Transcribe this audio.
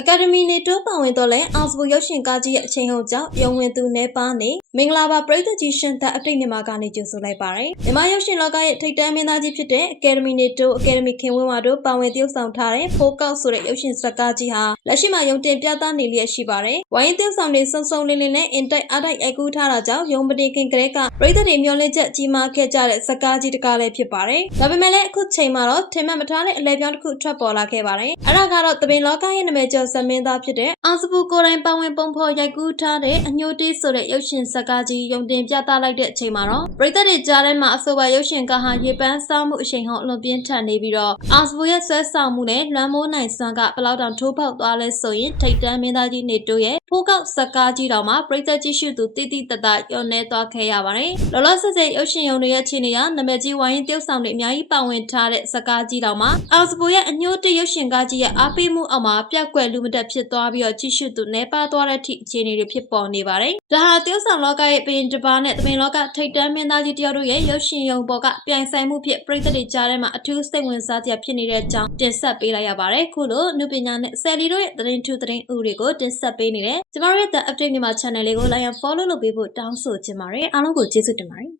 Academy နဲ့တွဲပါဝင်တော့လဲအာစဘူရုပ်ရှင်ကားကြီးရဲ့အချိန်ဟုတ်ကြောင့်ရုံဝင်သူနေပါနေမင်္ဂလာပါပရိသတ်ကြီးရှင်သက်အပိတ်မြန်မာကနေကြိုဆိုလိုက်ပါတယ်မြန်မာရုပ်ရှင်လောကရဲ့ထိပ်တန်းမင်းသားကြီးဖြစ်တဲ့ Academy နဲ့တွဲ Academy ခင်ဝင်းဝါတို့ပါဝင်သရုပ်ဆောင်ထားတဲ့ဖိုးကောက်ဆိုတဲ့ရုပ်ရှင်ဇာတ်ကားကြီးဟာလက်ရှိမှာရုံတင်ပြသနေလျက်ရှိပါတယ်ဝိုင်းသရုပ်ဆောင်တွေစုံစုံလင်းလင်းနဲ့အင်တိုက်အားတိုက်အကူထားတာကြောင့်ရုံပတိခင်ကလေးကပရိသတ်တွေမျှော်လင့်ချက်ကြီးမားခဲ့ကြတဲ့ဇာတ်ကားကြီးတစ်ကားလည်းဖြစ်ပါတယ်ဒါပေမဲ့လည်းအခုချိန်မှာတော့ထင်မှတ်မထားတဲ့အလဲပြောင်းတစ်ခုထွက်ပေါ်လာခဲ့ပါတယ်အဲ့ဒါကတော့သပင်လောကရဲ့နာမည်ကျော်ဇာတ်မင်းသားဖြစ်တဲ့အာစဘူကိုယ်တိုင်ပါဝင်ပုံဖော်ရိုက်ကူးထားတဲ့အညိုတေးဆိုတဲ့ရုပ်ရှင်ဇာတ်ကားကြီးရုံတင်ပြသလိုက်တဲ့အချိန်မှာတော့ပရိသတ်တွေကြားထဲမှာအဆိုပါရုပ်ရှင်ကားဟာရေပန်းစားမှုအရှိန်ဟုန်အလွန်ပြင်းထန်နေပြီးတော့အာစဘူရဲ့ဆွဲဆောင်မှုနဲ့လွမ်းမိုးနိုင်စွမ်းကဘလောက်တောင်ထိုးပေါက်သွားလဲဆိုရင်ထိတ်တန်းမင်းသားကြီးနေတိုးရဲ့ဖိုးကောက်ဇာတ်ကားကြီးတော်မှာပရိသတ်ကြည့်ရှုသူတိတိတတ်တညှော်နေသွားခဲ့ရပါတယ်လောလောဆယ်ဆယ်ရုပ်ရှင်ရုံတွေရဲ့ခြေနေရနာမည်ကြီးဝိုင်းတယောက်ဆောင်တွေအများကြီးပါဝင်ထားတဲ့ဇာတ်ကားကြီးတော်မှာအာစဘူရဲ့အညိုတေးရုပ်ရှင်ကားကြီးရဲ့အားပေးမှုအောက်မှာပြက်ကွက်လူမတက်ဖြစ်သွားပြီးတော့ကြည့်ရှုသူနေပါသွားတဲ့အထိအခြေအနေတွေဖြစ်ပေါ်နေပါတယ်။ဒါဟာတရုတ်ဆောင်လောကရဲ့ပြင်တပါးနဲ့သမင်လောကထိတ်တန်းမင်းသားကြီးတယောက်တို့ရဲ့ရုပ်ရှင်ရုံပေါ်ကပြိုင်ဆိုင်မှုဖြစ်ပရိသတ်တွေကြားထဲမှာအထူးစိတ်ဝင်စားစရာဖြစ်နေတဲ့အကြောင်းတင်ဆက်ပေးလိုက်ရပါတယ်။ခုလိုနုပညာနဲ့ဆယ်လီတို့ရဲ့သတင်းထူးသတင်းဥတွေကိုတင်ဆက်ပေးနေတဲ့ကျမတို့ရဲ့ The Update မြန်မာ Channel လေးကို like and follow လုပ်ပေးဖို့တောင်းဆိုချင်ပါတယ်။အားလုံးကိုကျေးဇူးတင်ပါတယ်။